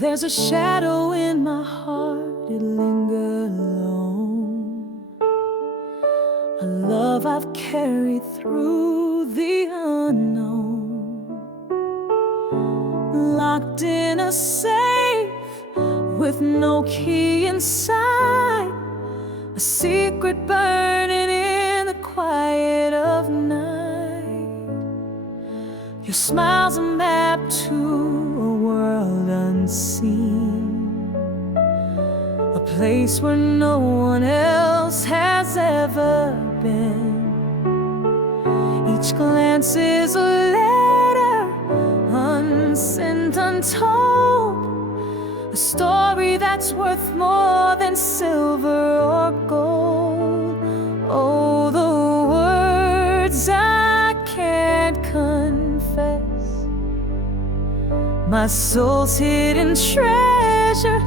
There's a shadow in my heart, it lingers alone. A love I've carried through the unknown. Locked in a safe with no key inside. A secret burning in the quiet of night. Your smile's a map to a world unseen, a place where no one else has ever been. Each glance is a letter, unsent, untold, a story that's worth more than silver or gold. Oh, the words I can't confess, my soul's hidden treasure,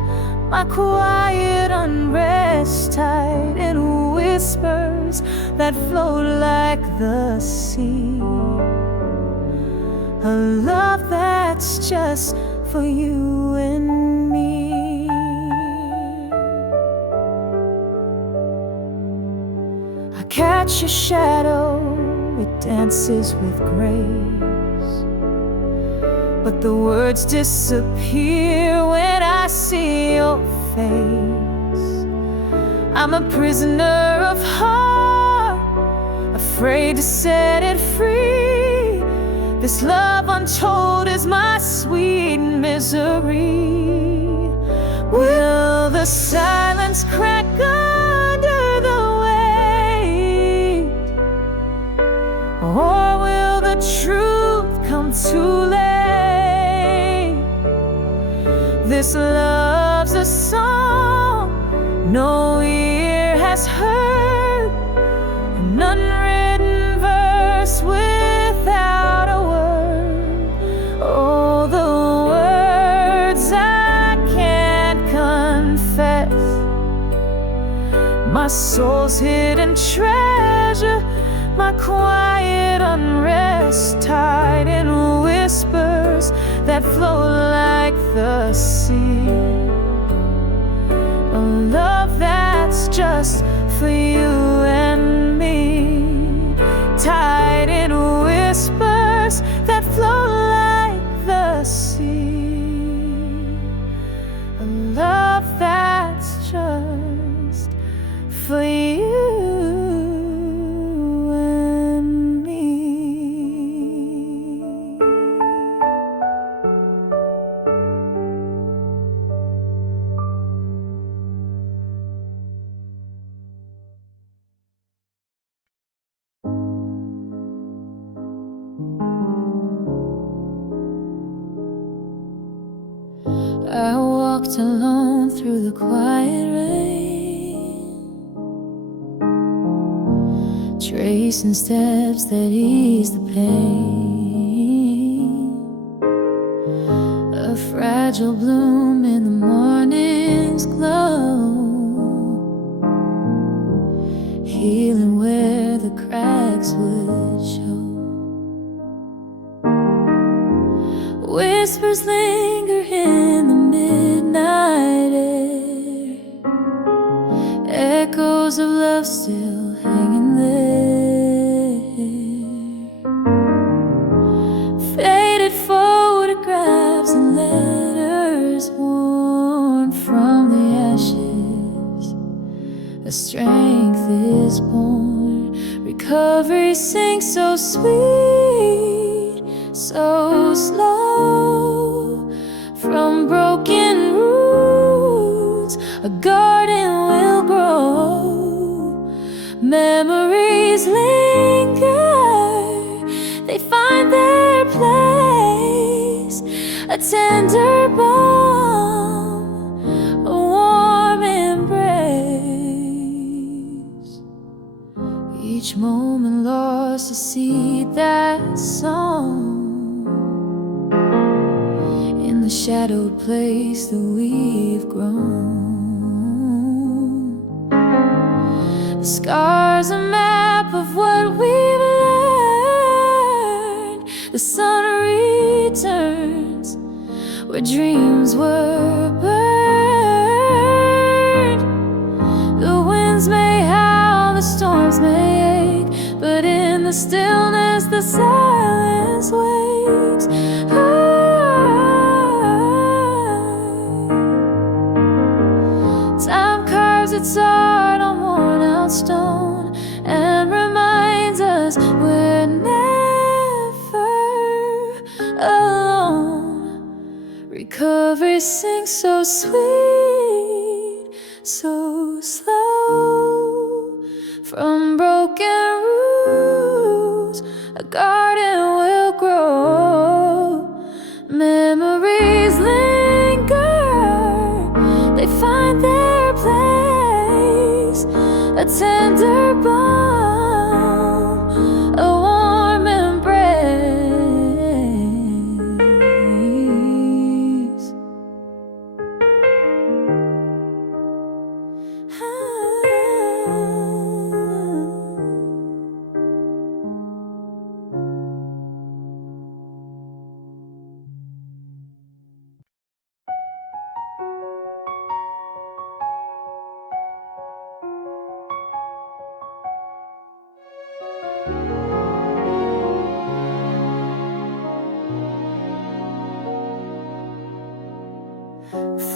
my quiet unrest, tied in whispers that float like the sea. A love that's just for you and me. I catch your shadow, it dances with grace, but the words disappear when I see your face. I'm a prisoner of heart, afraid to set it free. This love untold is my sweet misery. Will the silence crack under the weight, or will the truth come too late? This love's a song no ear has heard, an unwritten verse without a word. Oh, the words I can't confess, my soul's hidden treasure, my quiet unrest, tied in whispers that flow like the sea. A love that's just for you and me, tied in whispers that flow like the sea. A love that's just for you and me. I walked alone through the quiet rain, tracing steps that ease the pain. A fragile bloom in the morning's glow, healing where the cracks would show. Whispers linger in the midnight air, echoes of love still hanging there. Faded photographs and letters worn from the ashes. A strength is born, recovery sinks so sweet, so slow. From broken roots, a garden will grow. Memories linger, they find their place. A tender balm, a warm embrace. Each moment lost a seed that song, in the shadowed place that we've grown. The scars a map of what we've learned. The sun returns where where dreams were burned. The winds may howl, the storms may ache, but in the stillness the silence waits. Time carves its art on worn out stone and reminds us we're never alone. Recovery sinks so sweet, so slow. From broken roots a garden will grow. Memories linger, they find their place. A tender balm, a warm embrace.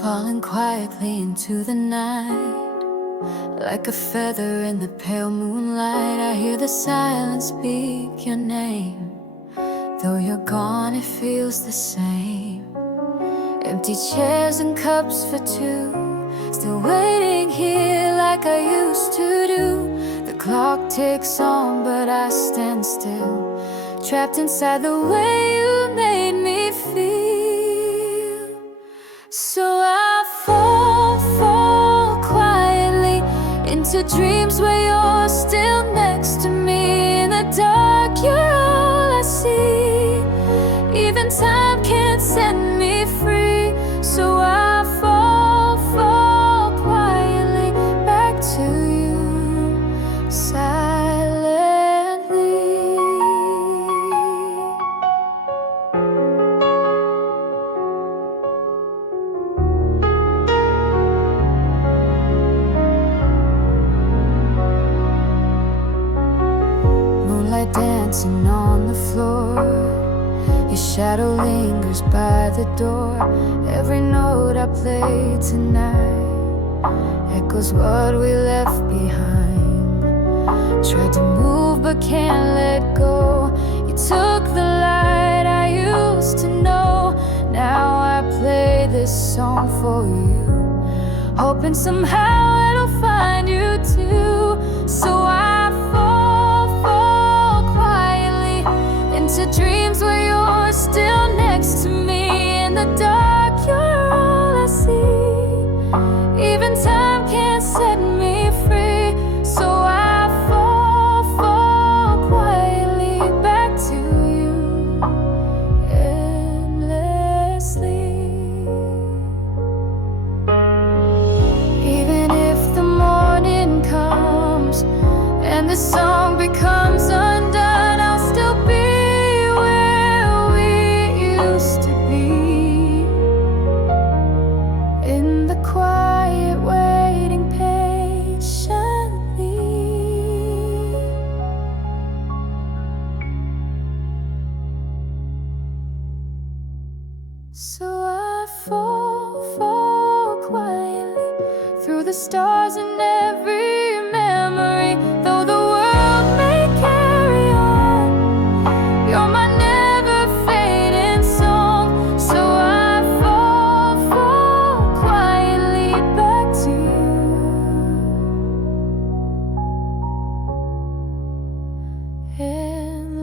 Falling quietly into the night, like a feather in the pale moonlight. I hear the silence speak your name. Though you're gone, it feels the same. Empty chairs and cups for two, still waiting here like I used to do. The clock ticks on, but I stand still, trapped inside the way you made me feel. So I fall quietly into dreams where you're still next to me. In the dark, you're all I see. Even time can't set me free. So I fall quietly back to you, silently. Moonlight dancing on the floor, your shadow lingers by the door. Every note I play tonight echoes what we left behind. Tried to move but can't let go. You took the light I used to know. Now I play this song for you, hoping somehow it'll find you too. So I fall quietly into dreams where you're still next to me. In the dark, you're all I see. Even time can't set me free. So I fall quietly back to you, endlessly. Even if the morning comes and the song becomes undone, I'll still be where we used to be. In the quiet, waiting patiently. So I fall quietly through the stars and every memory. Though the world may carry on, you're my never fading song. So I fall quietly back to you, endlessly.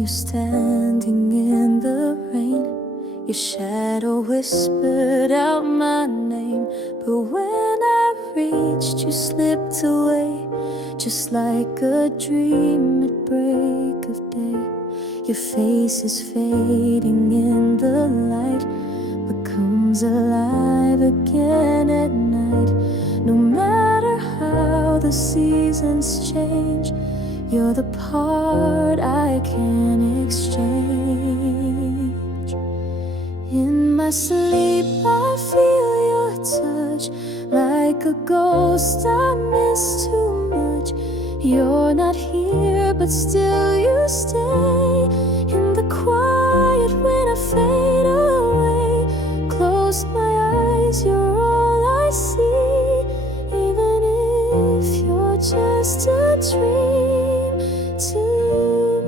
you standing in the rain. Your shadow whispered out my name, but when I reached, you slipped away, just like a dream at break of day. Your face is fading in the light, but comes alive again at night. No matter how the seasons change, you're the part I can't exchange. In my sleep I feel your touch, like a ghost I miss too much. You're not here but still you stay. In the quiet when I fade away, close my eyes, you're all I see. Even if you're just a dream to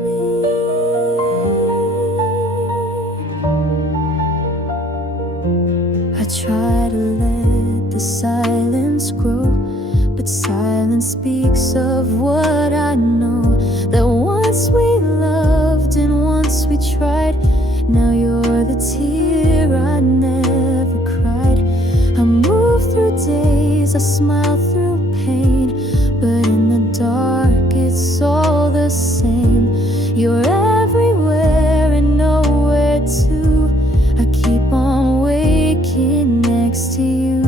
me. I try to let the silence grow, but silence speaks of what I know. That once we loved and once we tried, now you're the tear I never cried. I move through days, I smile through pain, but in the dark it's all the same. You're everywhere and nowhere too. I keep on waking next to you.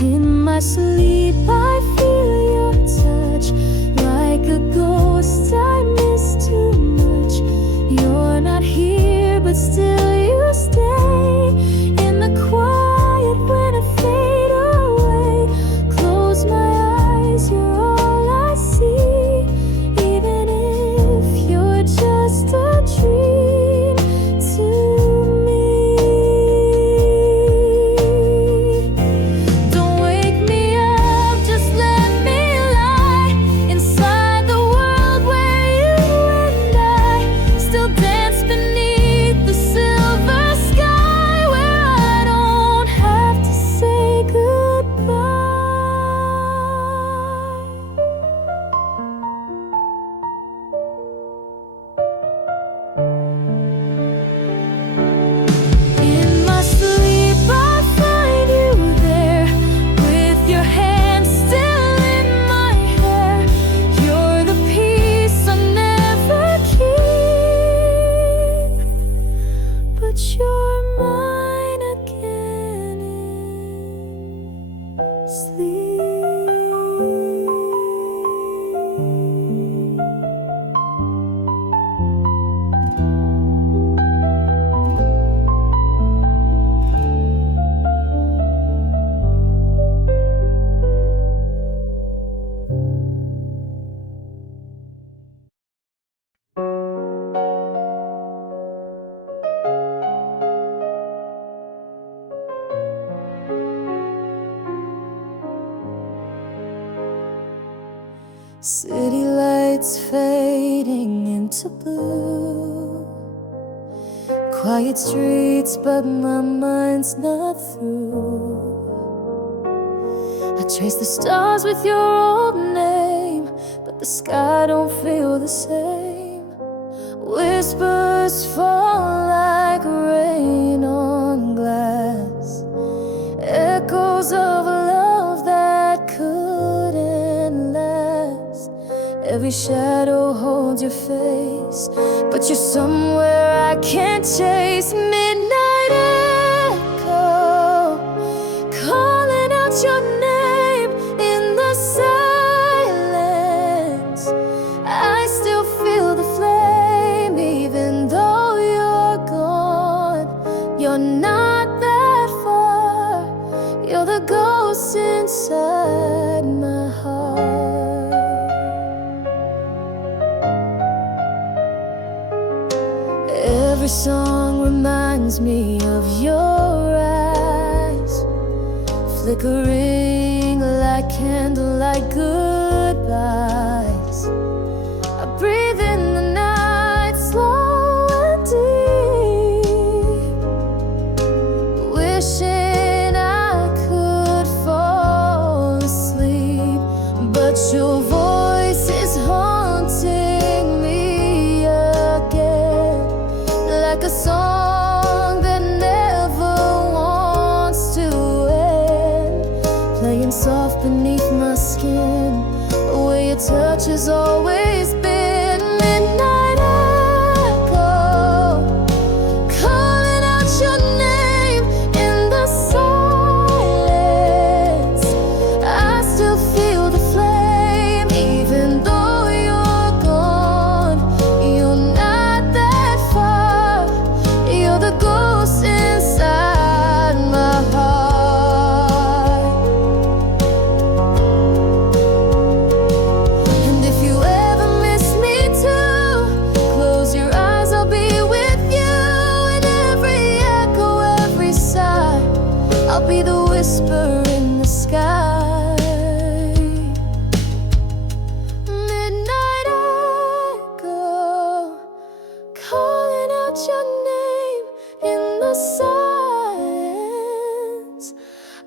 In my sleep I feel your touch, like a ghost I miss too much. You're not here but still you stay. In the quiet when I fade away, close my eyes, you're all I see. Even if you're just a dream to me. Don't wake me up, just let me lie inside the world where you and I still dance beneath the silver sky, where I don't have to say goodbye. In my sleep I find you there, with your hands still in my hair. You're the peace I never keep, but you're mine again in sleep. City lights fading into blue, quiet streets but my mind's not through. I trace the stars with your old name, but the sky don't feel the same. Whispers fall like rain on glass, echoes of a love that couldn't last. Every shadow holds your face, but you're somewhere I can't chase. Midnight echo, calling out your name in the silence. I still feel the flame, even though you're gone. You're not that far, you're the ghost inside my heart. Every song reminds me of your eyes, flickering like candlelight goodbyes. I breathe in the night, slow and deep, wishing I could fall asleep, but your voice is haunting me again. your touch has always been midnight echo, calling out your name in the silence. I still feel the flame, even though you're gone. You're not that far, you're the ghost inside my heart. And if you ever miss me too, close your eyes, I'll be with you. In every echo, every sigh, I'll be the whisper in the sky. Midnight echo, calling out your name in the silence.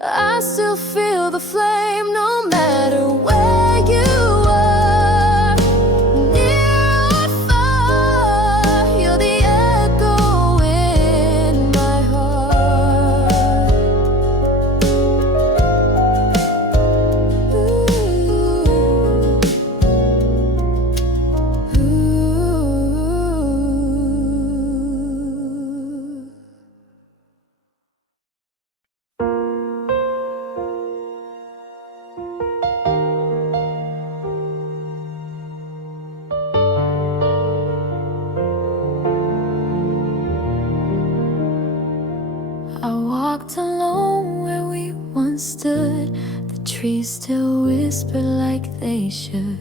I still feel the flame no matter where you are, near or far. You're the echo in my heart. I walked alone where we once stood. The trees still whisper like they should.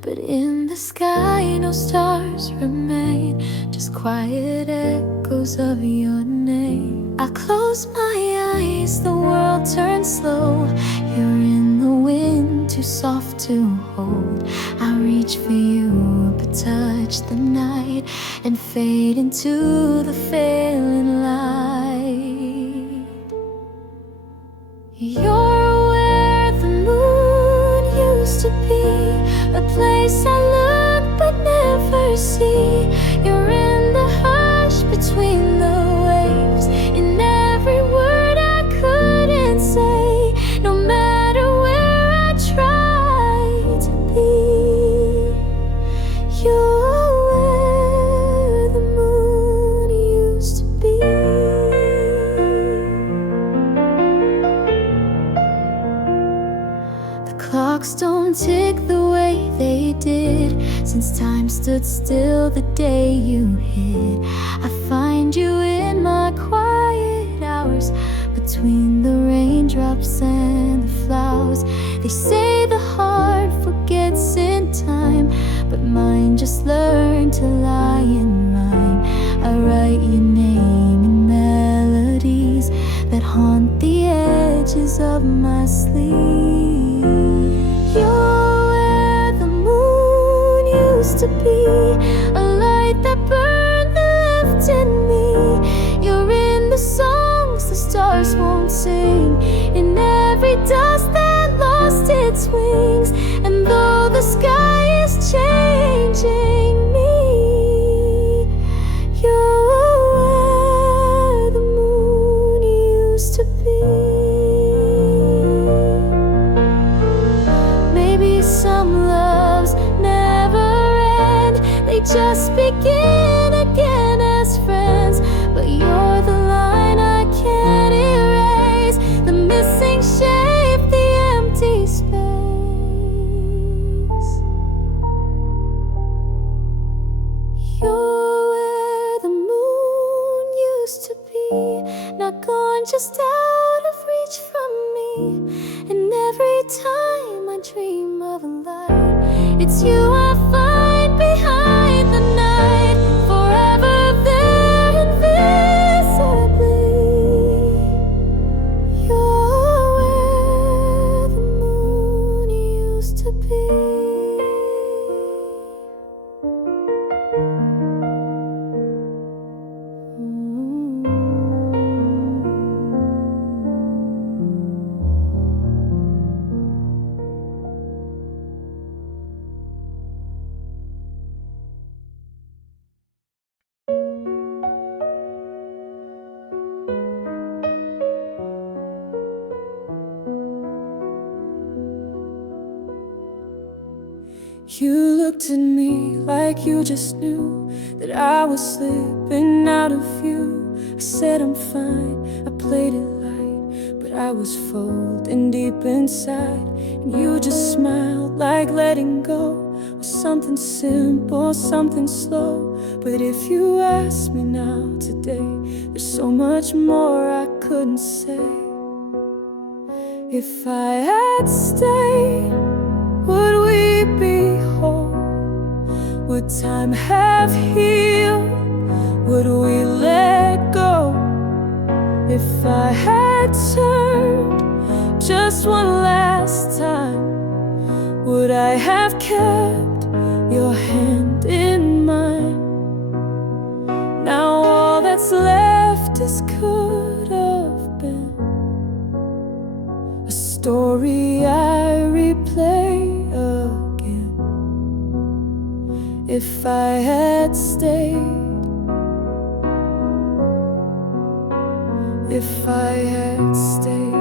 But in the sky no stars remain, just quiet echoes of your name. I close my eyes, the world turns slow. You're in the wind, too soft to hold. I reach for you, but touch the night and fade into the failing light. You're where the moon used to be, a place I look but never see. You're in the hush between the waves, in every word I couldn't say, no matter where I try to be. You're where the moon used to be. The clocks don't tick the way they did since time stood still the day you hid. I find you in my quiet hours, between the raindrops and the flowers. They say the heart forgets in time, but mine just learned to lie in rhyme. I write your name in melodies that haunt the edges of my sleep. You're where the moon used to be, a light that burned the left in me. You're in the songs the stars won't sing, in every dust that lost its wings. And though the sky is changing me, you're where the moon used to be. Maybe some loves never end, they just begin again as friends. But you're the line I can't erase, the missing shape, the empty space. You're where the moon used to be, not gone, just out of reach from me. And every time I dream of a light, it's you I find behind the night, forever there invisibly. You're where the moon used to be. You looked at me like you just knew that I was slipping out of view. I said I'm fine, I played it light, but I was folding deep inside. And you just smiled like letting go was something simple, something slow. But if you ask me now today, there's so much more I couldn't say. If I had stayed, would we be whole? Would time have healed? Would we let go? If I had turned just one last time, would I have kept your hand in mine? Now all that's left is could have been a story I replay again. If I had stayed, if I had stayed.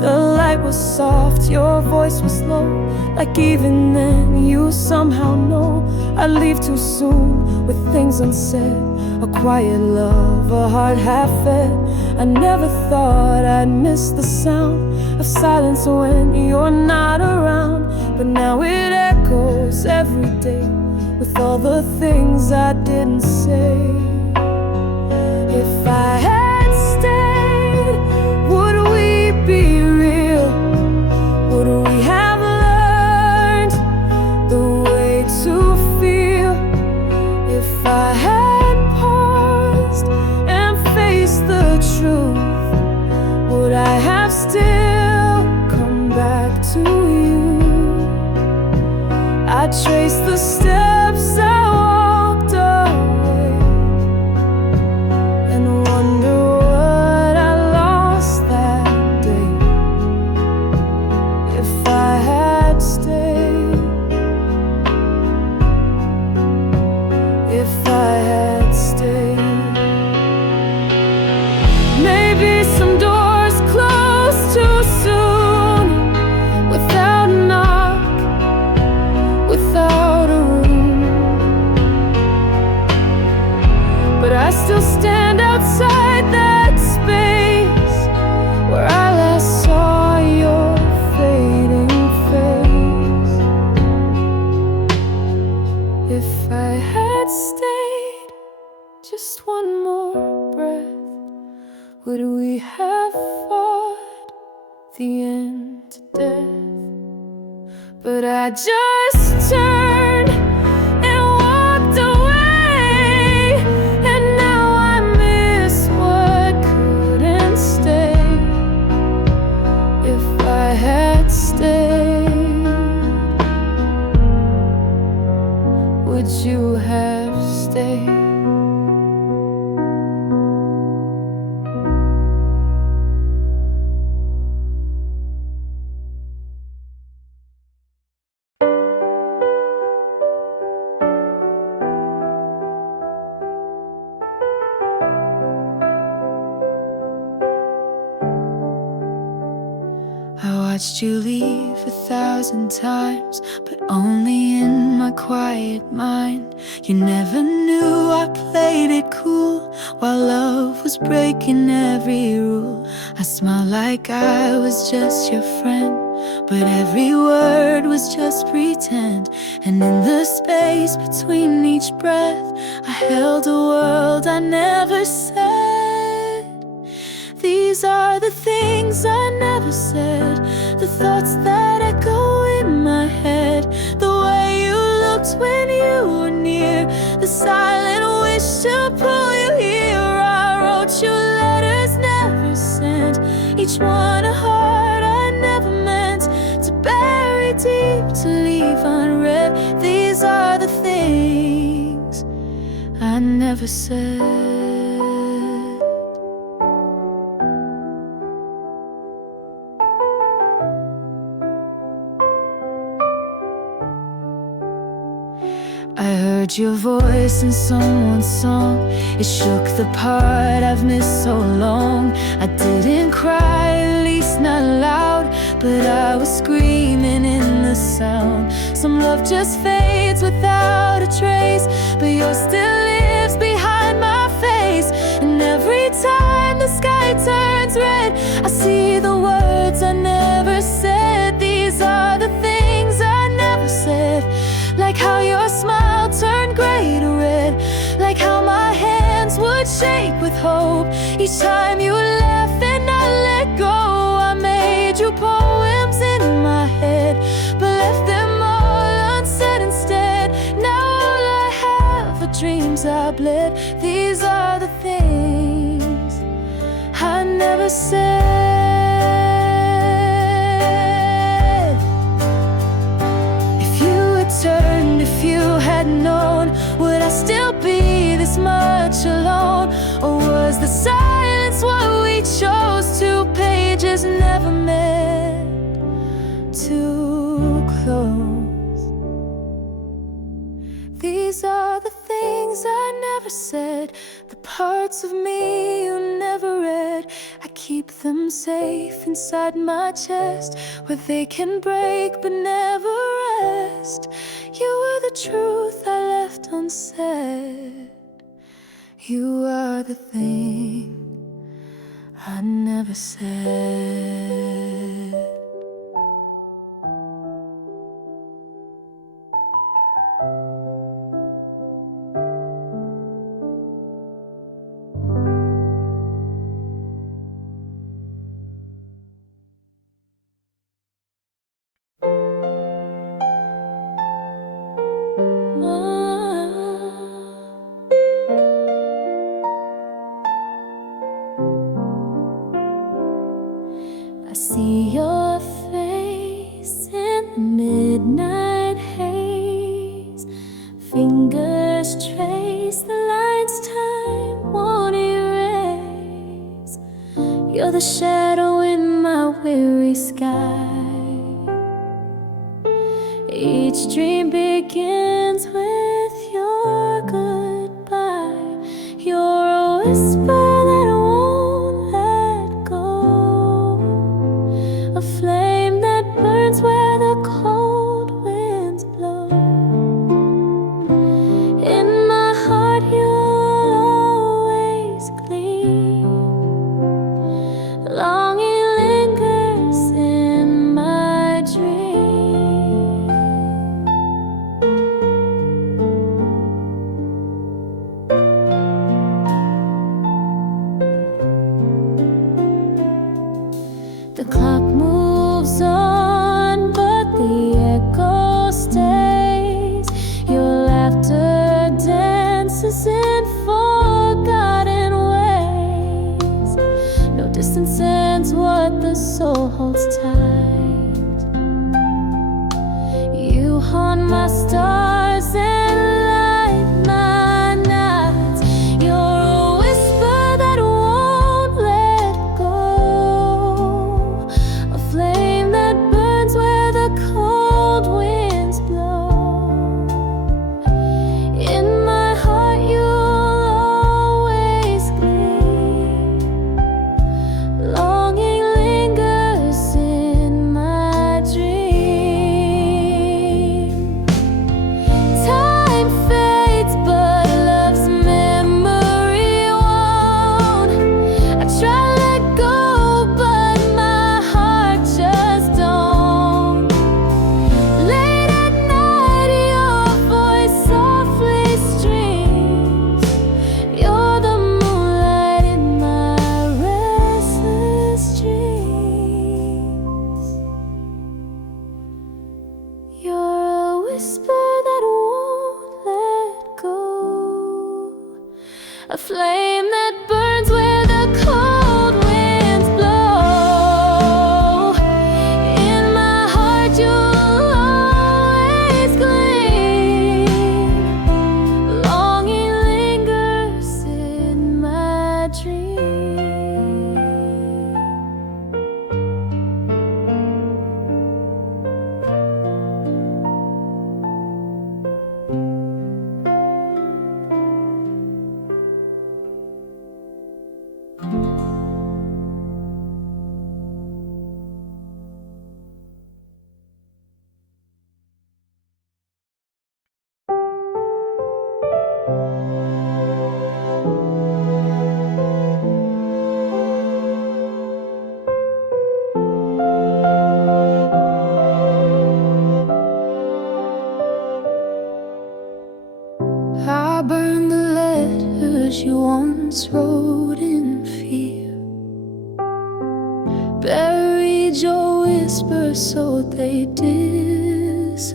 The light was soft, your voice was low, like even then you somehow know I'd leave too soon with things unsaid. A quiet love, a heart half-fed. I never thought I'd miss the sound of silence when you're not around. But now it echoes every day with all the things I didn't say. If I had stayed, would we be real? Would we have learned the way to feel? If I had paused and faced the truth, would I have still come back to you? I trace the steps I walked away and wonder what I lost that day. If I had stayed, if I had stayed. Maybe some doors closed too soon, without a knock, without a room. But I still stand outside that space where I last saw your fading face. If I had stayed just one more breath, would we have fought the end to death? But I just turned and walked away, and now I miss what couldn't stay. If I had stayed, would you have stayed? I watched you leave 1,000 times, but only in my quiet mind. You never knew I played it cool while love was breaking every rule. I smiled like I was just your friend, but every word was just pretend. And in the space between each breath, I held a world I never said. These are the things I never said, the thoughts that echo in my head, the way you looked when you were near, the silent wish to pull you here. I wrote you letters never sent, each one a heart I never meant to bury deep, to leave unread. These are the things I never said. I heard your voice in someone's song. It shook the part I've missed so long. I didn't cry, at least not loud, but I was screaming in the sound. Some love just fades without a trace, but yours still lives behind my face. And every time the sky turns red, I see the words I never said. These are the things I never said. Like how your smile turned gray to red, like how my hands would shake with hope each time you laughed and I let go. I made you poems in my head, but left them all unsaid instead. Now all I have are dreams I bled. These are the things I never said. If you had turned, if you had known, would I still be this much alone? Or was the silence what we chose? 2 pages never meant to close. These are the things I never said, the parts of me you never read. I keep them safe inside my chest, where they can break but never rest. You were the truth I left unsaid. You are the thing I never said. I see your face in the midnight haze. Fingers trace the lines time won't erase. You're the shadow in my weary sky. Each dream begins with your goodbye. You're a whisper that won't let go, a flame that burns where the cold winds blow. In my heart you'll always gleam. Longing lingers in my dream. The clock moves on, but the echo stays. Your laughter dances in forgotten ways. No distance ends what the soul holds tight. You haunt my stars and light my nights. You're a whisper that won't let go, a flame that burns where the cold winds blow. In my heart you'll always gleam. Longing lingers in my dream. Time fades, but love's memory won't. I try to let go, but my heart just don't. Late at night, your voice softly streams. You're the moonlight in my restless dreams. You're a whisper that won't let go, a flame that burns where the cold winds blow. In my heart you'll always gleam. Longing lingers in my dream. silence rode in fear, buried your whispers so they disappear.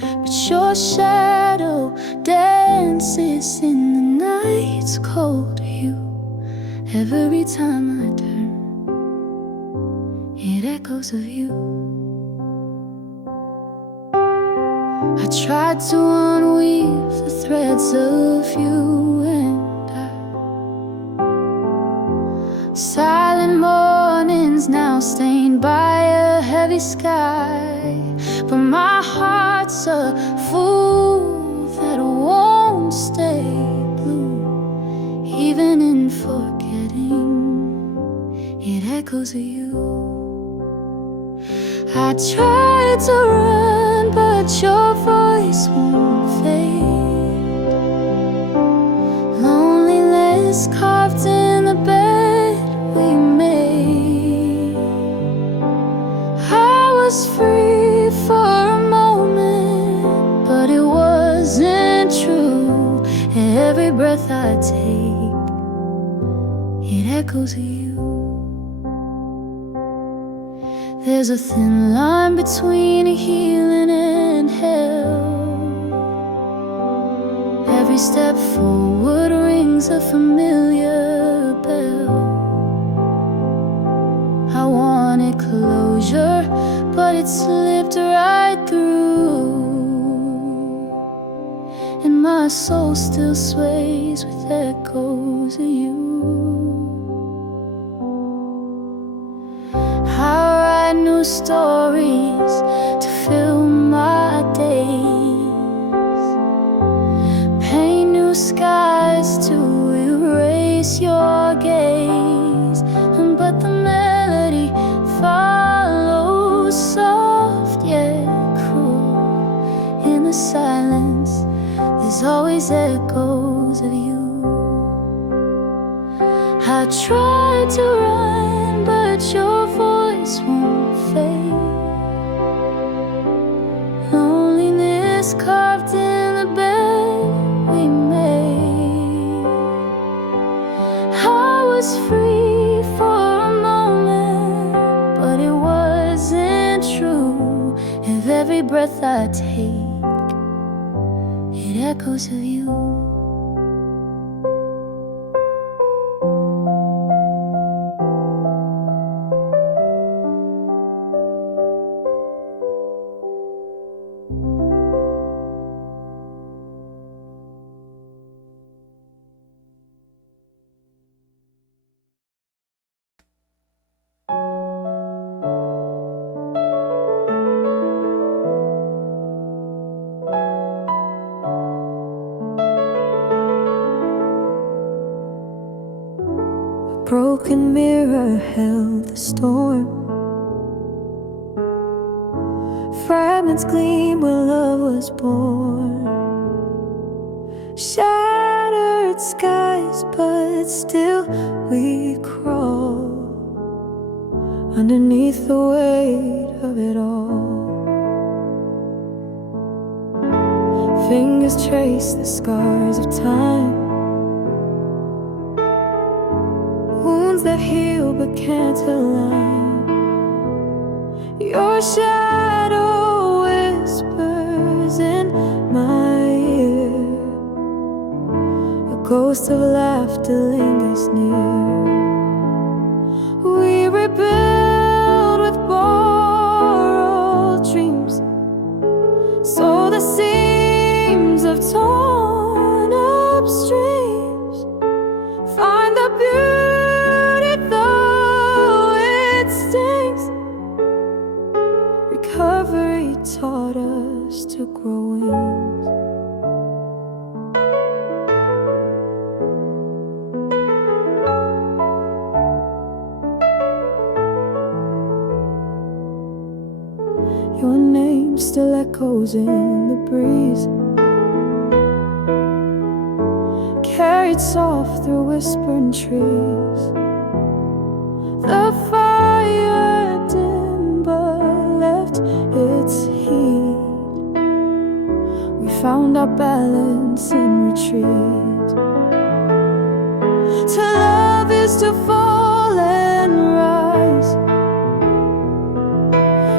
But your shadow dances in the night's cold hue. Every time I turn, it echoes of you. I tried to unweave the threads of you and I. Silent mornings now stained by a heavy sky, but my heart's a fool that won't stay blue. Even in forgetting, it echoes of you. I tried to run, but your voice won't fade. Loneliness carved in the bed we made. I was free for a moment, but it wasn't true. Every breath I take, it echoes of you. There's a thin line between healing and hell. Every step forward rings a familiar bell. I wanted closure, but it slipped right through, and my soul still sways with echoes of you. New stories to fill my days, paint new skies to erase your gaze. But the melody follows, soft yet cruel. In the silence, there's always echoes of you. I tried to run, but your voice won't fade. Loneliness carved in the bed we made. I was free for a moment, but it wasn't true. If every breath I take, it echoes of you. Broken mirror held the storm. Fragments gleam where love was born. Shattered skies, but still we crawl underneath the weight of it all. Fingers trace the scars of time, that heal but can't align. Your shadow whispers in my ear. A ghost of laughter lingers near. We rebuild with borrowed dreams, so the seams of torn up streams find the beauty. Recovery taught us to grow wings. Your name still echoes in the breeze, carried soft through whispering trees. The fire dim but left its heat. We found our balance in retreat. is to fall and rise,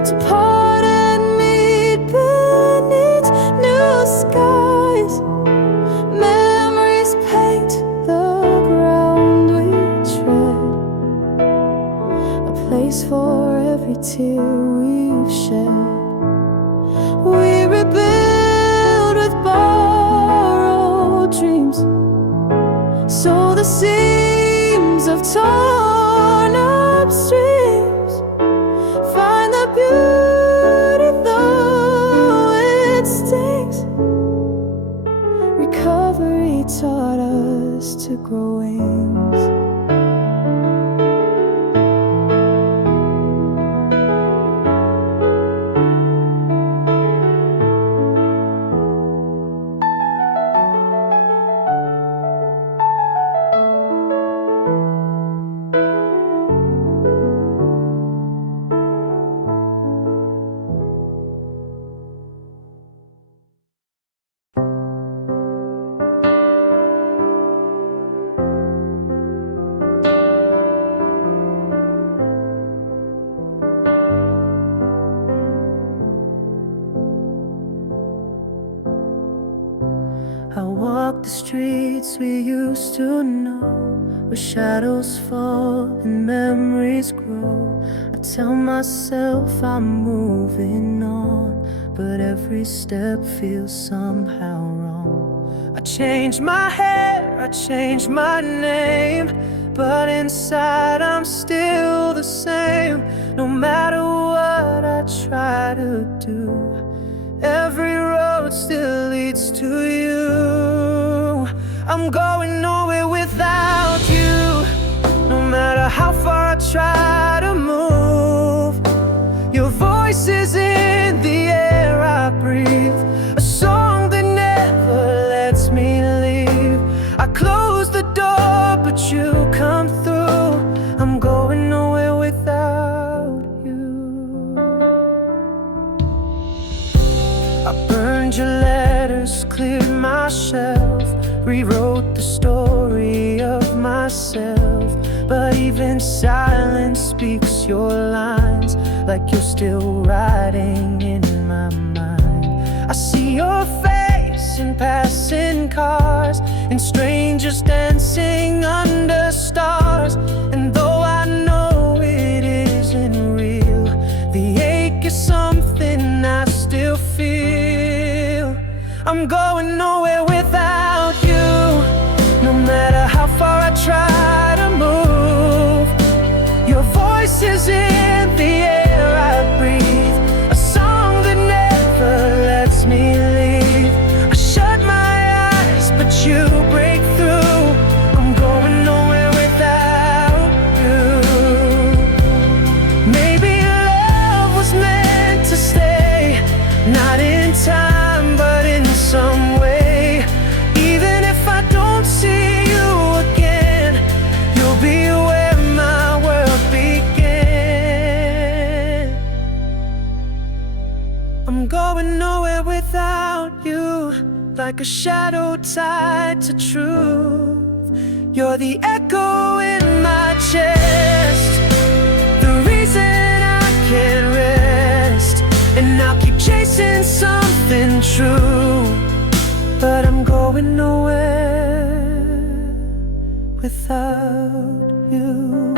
to part and meet beneath new skies. Memories paint the ground we tread, a place for every tear we've shed. We rebuild with borrowed dreams, so the seams of torn up streams find the beauty though it stings. Recovery taught us to grow wings. I walk the streets we used to know, where shadows fall and memories grow. I tell myself I'm moving on, but every step feels somehow wrong. I changed my hair, I changed my name, but inside I'm still the same. No matter what I try to do, every road still leads to you. I'm going nowhere without you. No matter how far I try to move, your voice is in the air I breathe, a song that never lets me leave. I close the door but you come through. I'm going nowhere without you. I burned your letters, cleared my shelf, rewrote the story of myself. But even silence speaks your lines, like you're still writing in my mind. I see your face in passing cars, and strangers dancing under stars. And though I know it isn't real, the ache is something I still feel. I'm going nowhere without you. No matter how far I try to move, your voice is in the air I breathe, a song that never lets me leave. I shut my eyes but you break through. I'm going nowhere without you. Maybe love was meant to stay, not in time but in some way. Even if I don't see you again, you'll be where my world began. I'm going nowhere without you, like a shadow tied to truth. You're the echo in my chest, the reason I can't rest. And I'll keep chasing something true, but I'm going nowhere without you.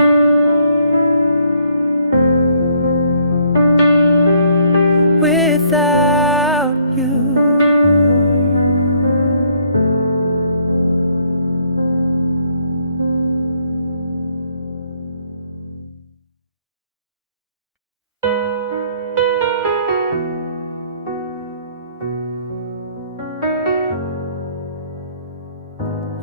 Without you.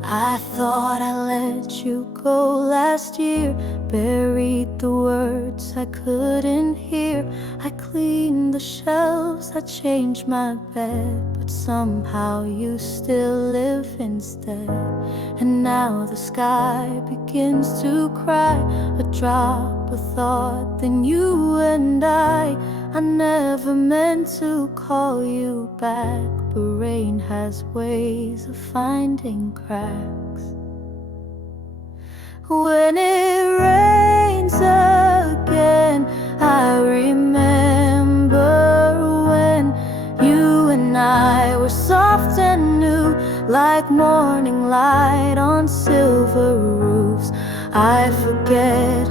I thought I let you go last year, buried the words I couldn't hear. I cleaned the shelves, I changed my bed, but somehow you still live instead. And now the sky begins to cry, a drop of thought, then you and I never meant to call you back, but rain has ways of finding cracks. When it rains again, I remember when you and I were soft and new, like morning light on silver roofs. I forget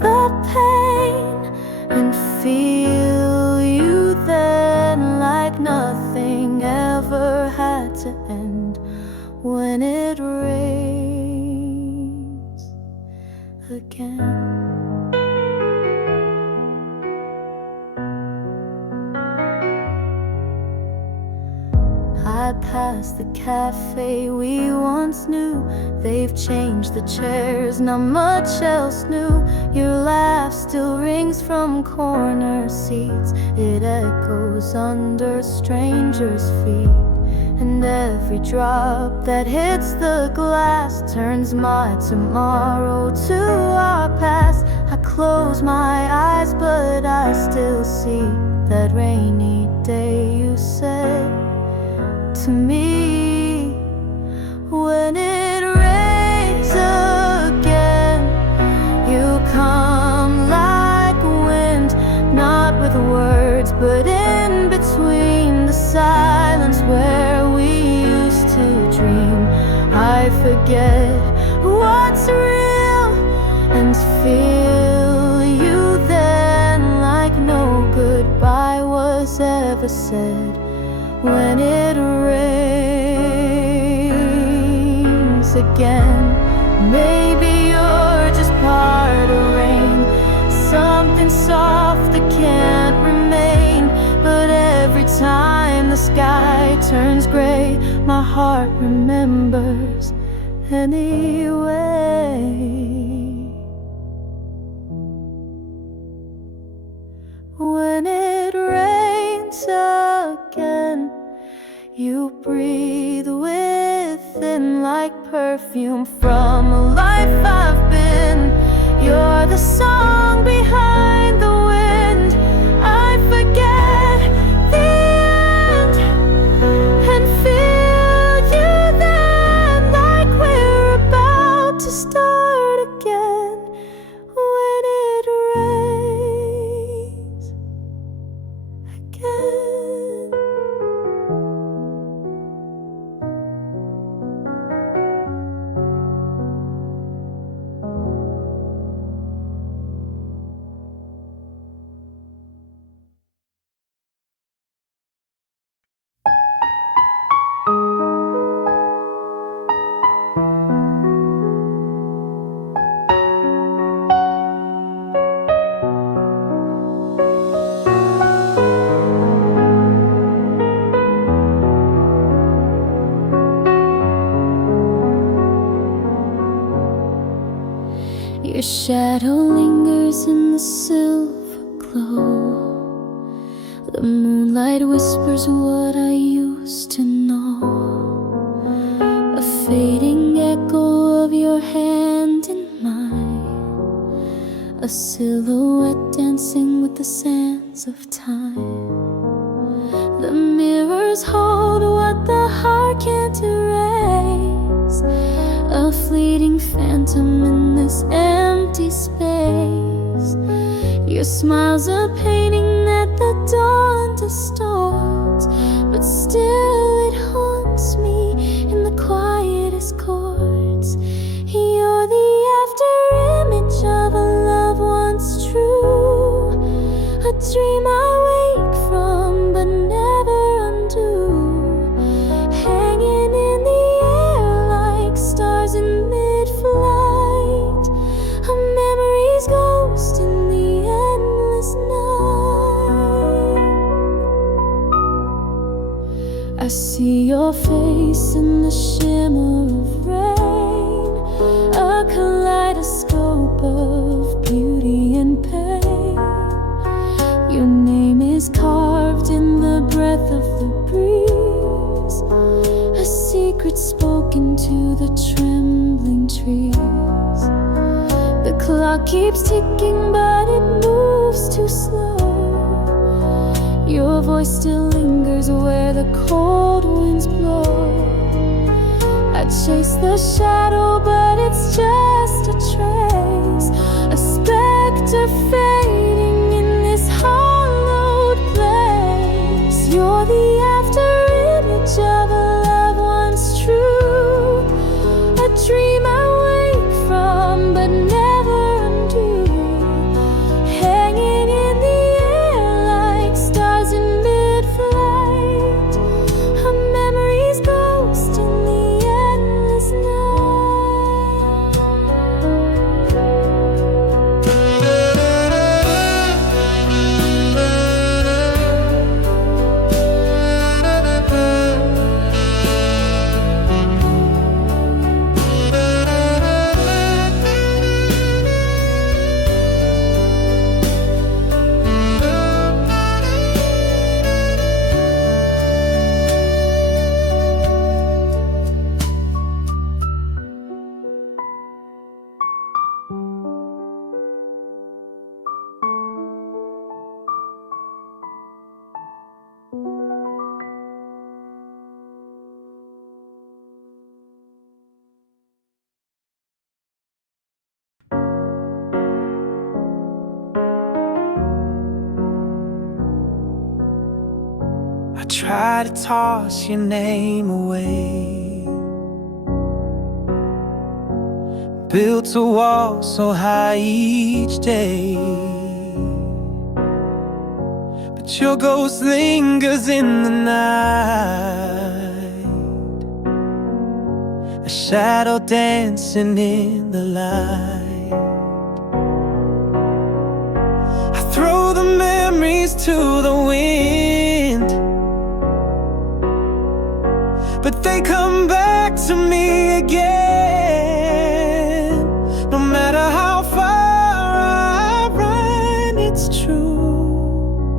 the pain and feel you then, like nothing ever had to end. When it rains again. I passed the cafe we once knew. They've changed the chairs, not much else new. Your laugh still rings from corner seats. It echoes under strangers' feet. And every drop that hits the glass turns my tomorrow to our past. I close my eyes, but I still see that rainy day you said to me. When it rains again, you come like wind, not with words, but in between the silence where we used to dream. I forget what's real and feel you then, like no goodbye was ever said. When it rains again, maybe you're just part of rain, something soft that can't remain. But every time the sky turns gray, my heart remembers anyway. When it rains again, you breathe within like perfume from a life I've been. You're the song behind the wind. I forget the end and feel you then, like we're about to start again. When it rains again. Your shadow lingers in the silver glow. The moonlight whispers what I used to know. A fading echo of your hand in mine, a silhouette dancing with the sands of time. The mirrors hold what the heart can't erase, a fleeting phantom in this empty space. Your smile's a painting that the dawn distorts, but still it haunts me in the quietest chords. You're the afterimage of a love once true, a dream I wake from but never undo, hanging in the air like stars in mid-flight, a memory's ghost in the endless night. I see your face in the shimmer of rain, a kaleidoscope of beauty and pain. Your name is carved in the breath of the breeze, a secret spoken to the trembling trees. The clock keeps ticking, but it moves too slow. Your voice still lingers where the cold winds blow. I chase the shadow, but it's just a trace, a specter fading in this hollowed place. You're the afterimage of a love once true, a dream I wake from but never undo, hanging in the air like stars in mid-flight, a memory's ghost in the endless I try to toss your name away, built a wall so high each day, but your ghost lingers in the night, a shadow dancing in the light. I throw the memories to the wind, but they come back to me again. No matter how far I run, it's true,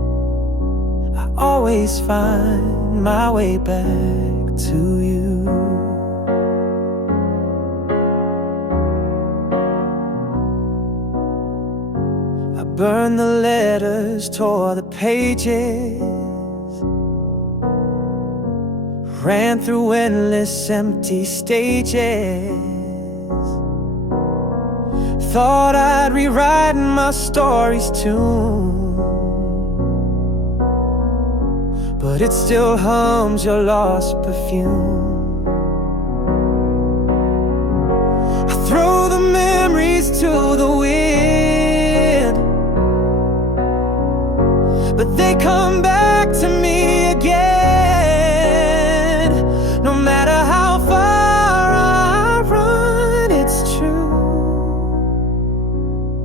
I always find my way back to you. I burned the letters, tore the pages, ran through endless empty stages, thought I'd rewrite my story's tune, but it still hums your lost perfume. I throw the memories to the wind, but they come back to me again. No matter how far I run, it's true,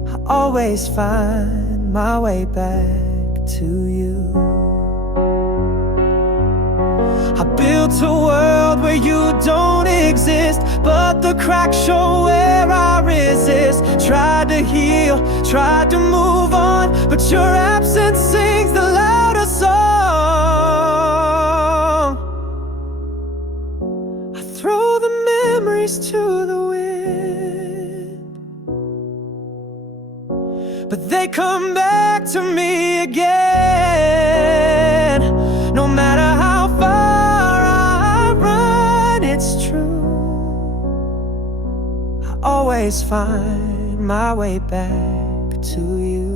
I always find my way back to you. I built a world where you don't exist, but the cracks show where I resist. Tried to heal, tried to move on, but your absence sings the louder song. I throw the memories to the wind, but they come back to me again. No matter how far I run, it's true, I always find my way back to you.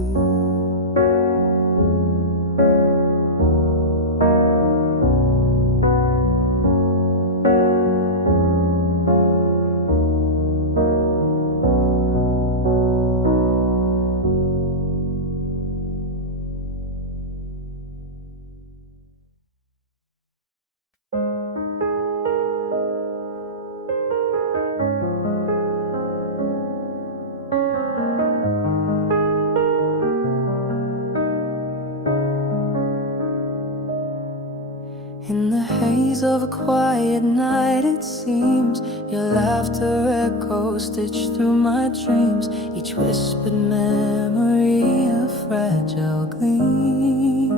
In the haze of a quiet night, it seems your laughter echoes stitched through my dreams, each whispered memory a fragile gleam,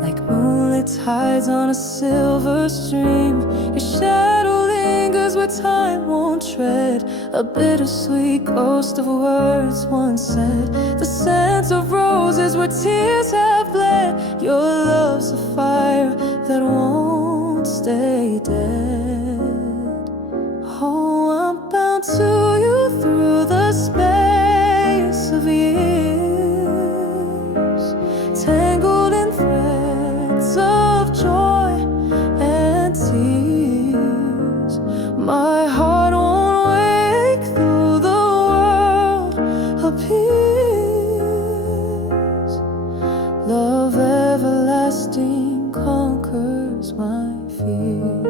like moonlit tides on a silver stream. Your shadow lingers where time won't tread, a bittersweet ghost of words once said, the scent of roses where tears have bled. Your love's a fire that won't stay dead. everlasting conquers my fears.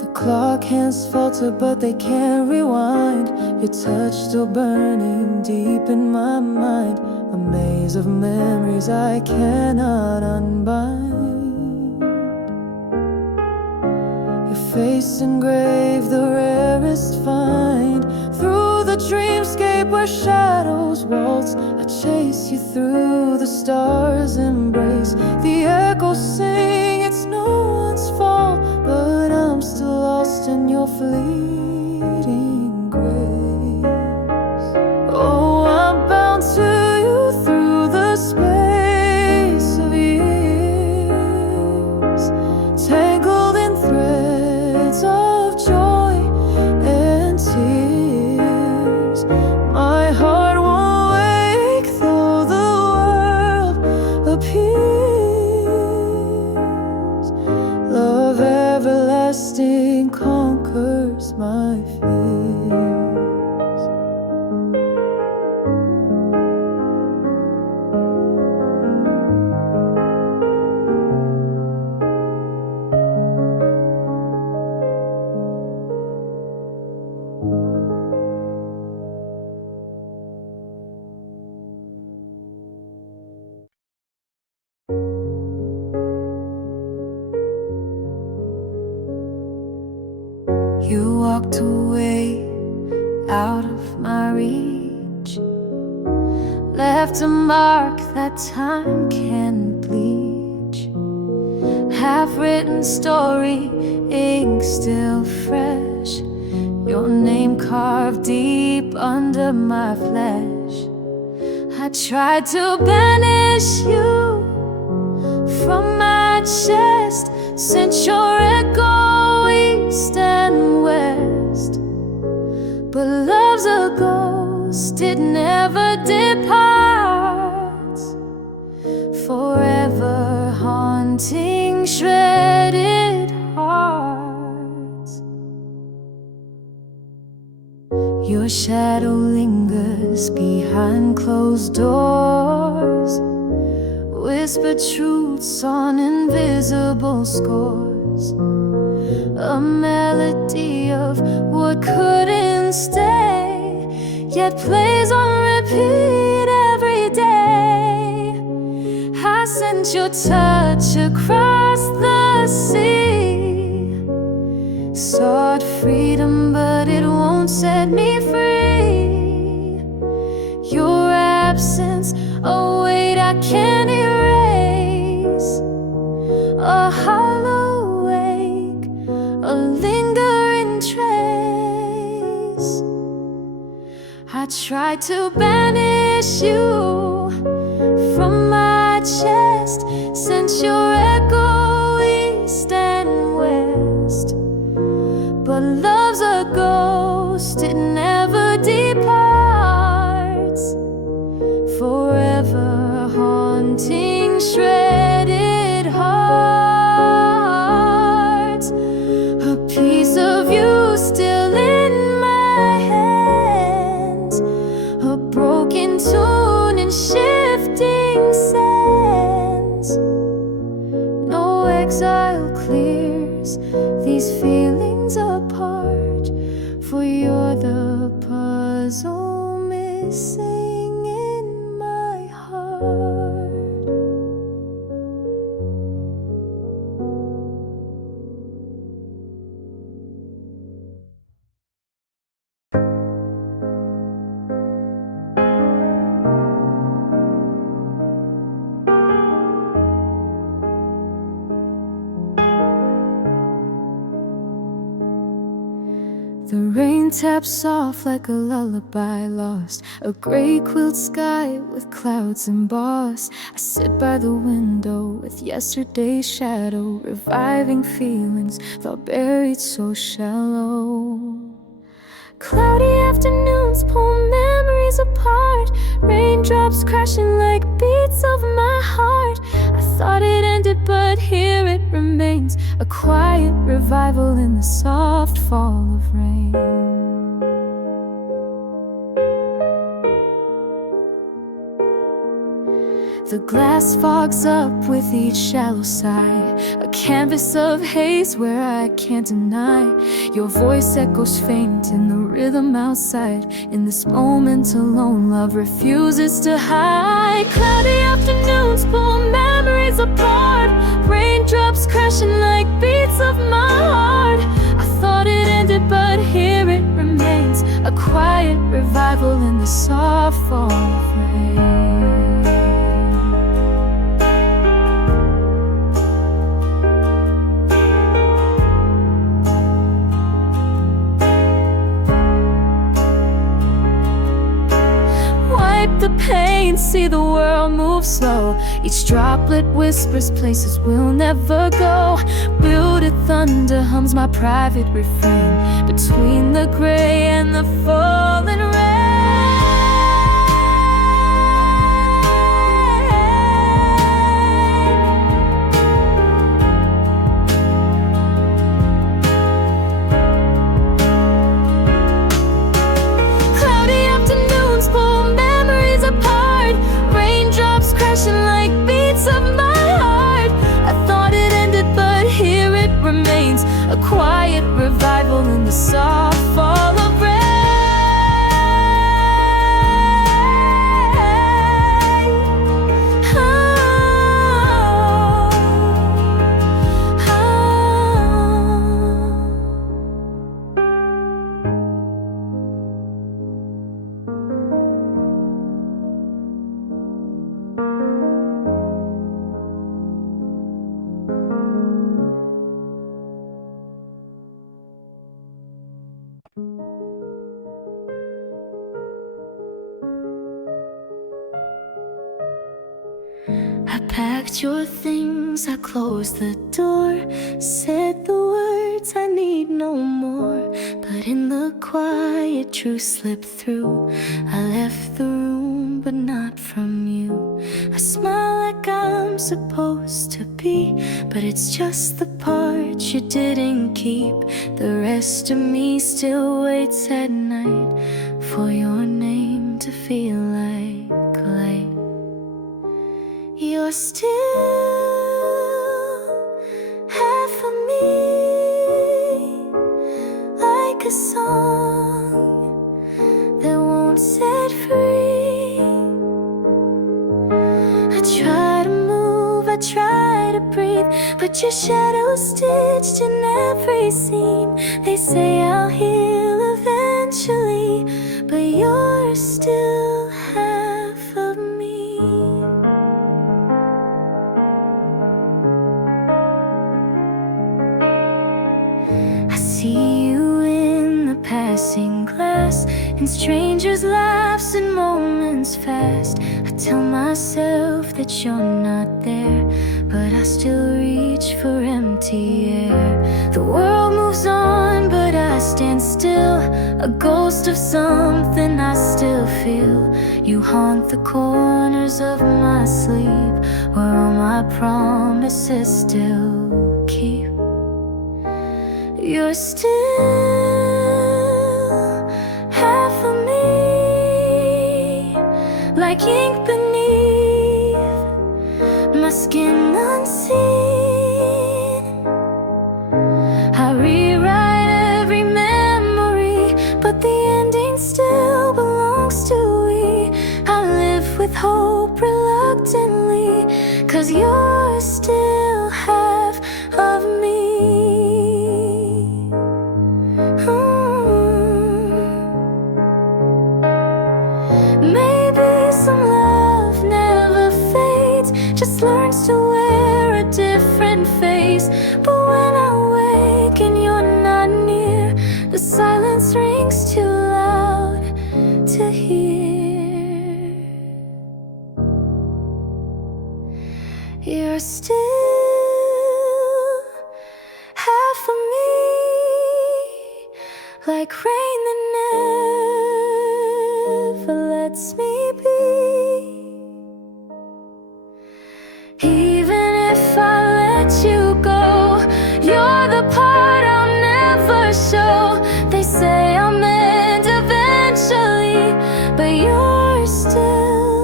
The clock hands falter but they can't rewind. Your touch still burning deep in my mind. A maze of memories I cannot unbind. Your face engraved, the rarest find. Through the dreamscape where shadows waltz, I chase you through the stars' embrace. The echoes sing, it's no one's fault, but I'm still lost in your fleeting grace. Oh, I'm bound to you through the space of years, tangled in threads of joy and tears. My heart won't wake though the world appears. Love everlasting conquers my fears. You walked away out of my reach, left a mark that time can bleach. Half-written story, ink still fresh, your name carved deep under my flesh. I tried to banish you from my chest, sent your echo east and west. But love's a ghost, it never departs, forever haunting shredded hearts. Your shadow lingers behind closed doors, whispered truths on invisible scores, a melody of what couldn't stay, yet plays on repeat every day. I sent your touch across the sea, sought freedom but it won't set me free. Your absence, a weight I can't erase, a hollow ache, a lingering trace. I tried to banish you from my chest, sent your echo east and west. But love's a ghost, it never departs, forever haunting shredded hearts. A piece of you still in my hands, a broken tune in shifting sands. No exile clears these feelings apart, for you're the puzzle missing in my heart. The rain taps soft like a lullaby lost, a gray quilt sky with clouds embossed. I sit by the window with yesterday's shadow, reviving feelings thought buried so shallow. Cloudy afternoons pull memories apart, raindrops crashing like beats of my heart. I thought it ended but here it remains, a quiet revival in the soft fall of rain. The glass fogs up with each shallow sigh, a canvas of haze where I can't deny. Your voice echoes faint in the rhythm outside. In this moment alone, love refuses to hide. Cloudy afternoons pull memories apart, raindrops crashing like beats of my heart. I thought it ended, but here it remains, a quiet revival in the soft fall of rain. The pain, see the world move slow. Each droplet whispers places we'll never go. Muted thunder hums my private refrain between the gray and the falling rain. Cloudy afternoons pull memories apart, raindrops crashing like beats of my heart. I thought it ended, but here it remains, a quiet revival in the soft fall of rain. I packed your things, I closed the door, said the words I need no more. But in the quiet, truth slipped through. I left the room, but not from you. I smile like I'm supposed to be, but it's just the part you didn't keep. The rest of me still waits at night for your name to feel like light. You're still half of me, like a song that won't set free. I try to move, I try to breathe, but your shadow's stitched in every seam. They say I'll heal eventually, but you're still half of me. I see you in the passing glass, in strangers' laughs and moments fast. I tell myself that you're not there, but I still reach for empty air. The world moves on, but I stand still, a ghost of something I still feel. You haunt the corners of my sleep, where all my promises still keep. You're still half of me, like ink beneath my skin unseen. I rewrite every memory, but the ending still belongs to we. I live with hope reluctantly, 'cause you're still half of me. Maybe some love never fades, just learns to wear a different face. But when I wake and you're not near, the silence rings too loud to hear. You're still half of me, like rain that never lets me be. Even if I let you go, you're the part I'll never show. They say I'll mend eventually, but you're still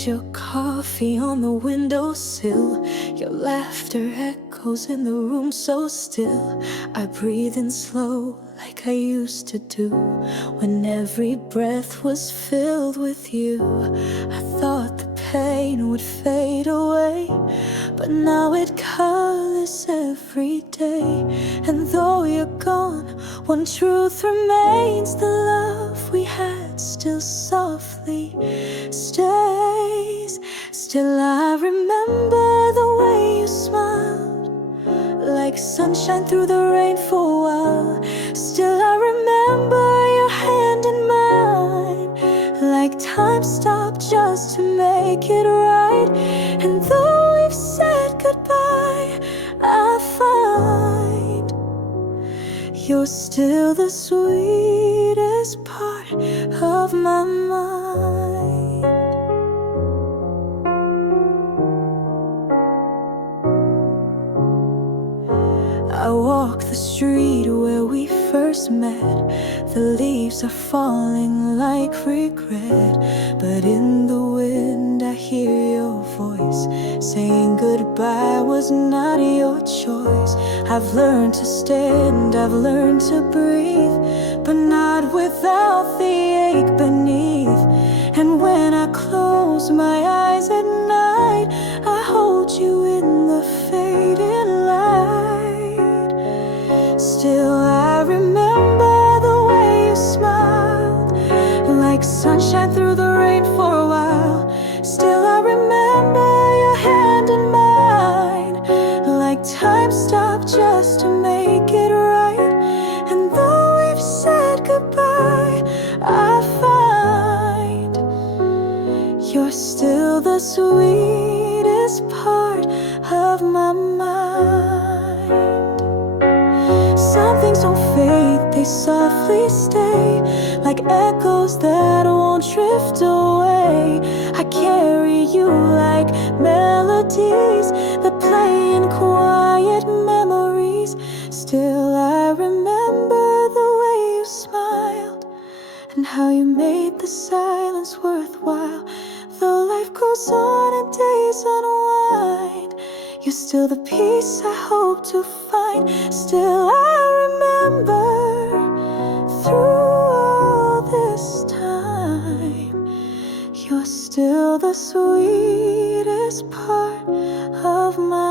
spilled your coffee on the windowsill. Your laughter echoes in the room so still. I breathe in slow like I used to do when every breath was filled with you. I thought the pain would fade away, but now it colors every day. And though you're gone, one truth remains: the love we had still softly stays. Still I remember the way you smiled, like sunshine through the rain for a while. Still I remember your hand in mine, like time stopped just to make it right. And though we've said goodbye, I find you're still the sweetest part of my mind. I walk the street where we first met. The leaves are falling like regret, but in the wind I hear your voice saying goodbye was not your choice. I've learned to stand, I've learned to breathe, but not without the ache beneath. And when I close my eyes at night, I hold you in the fading light. Still I remember the way you smiled, like sunshine through the rain for a while. Still I remember your hand in mine, like time stopped just to make it right. And though we've said goodbye, I find you're still the sweetest part of my mind. Some things don't fade, they softly stay, like echoes that won't drift away. I carry you like melodies that play in quiet memories. Still I remember the way you smiled, and how you made the silence worthwhile. Though life goes on and days unwind, you're still the peace I hope to find. Still I remember through all this time, you're still the sweetest part of my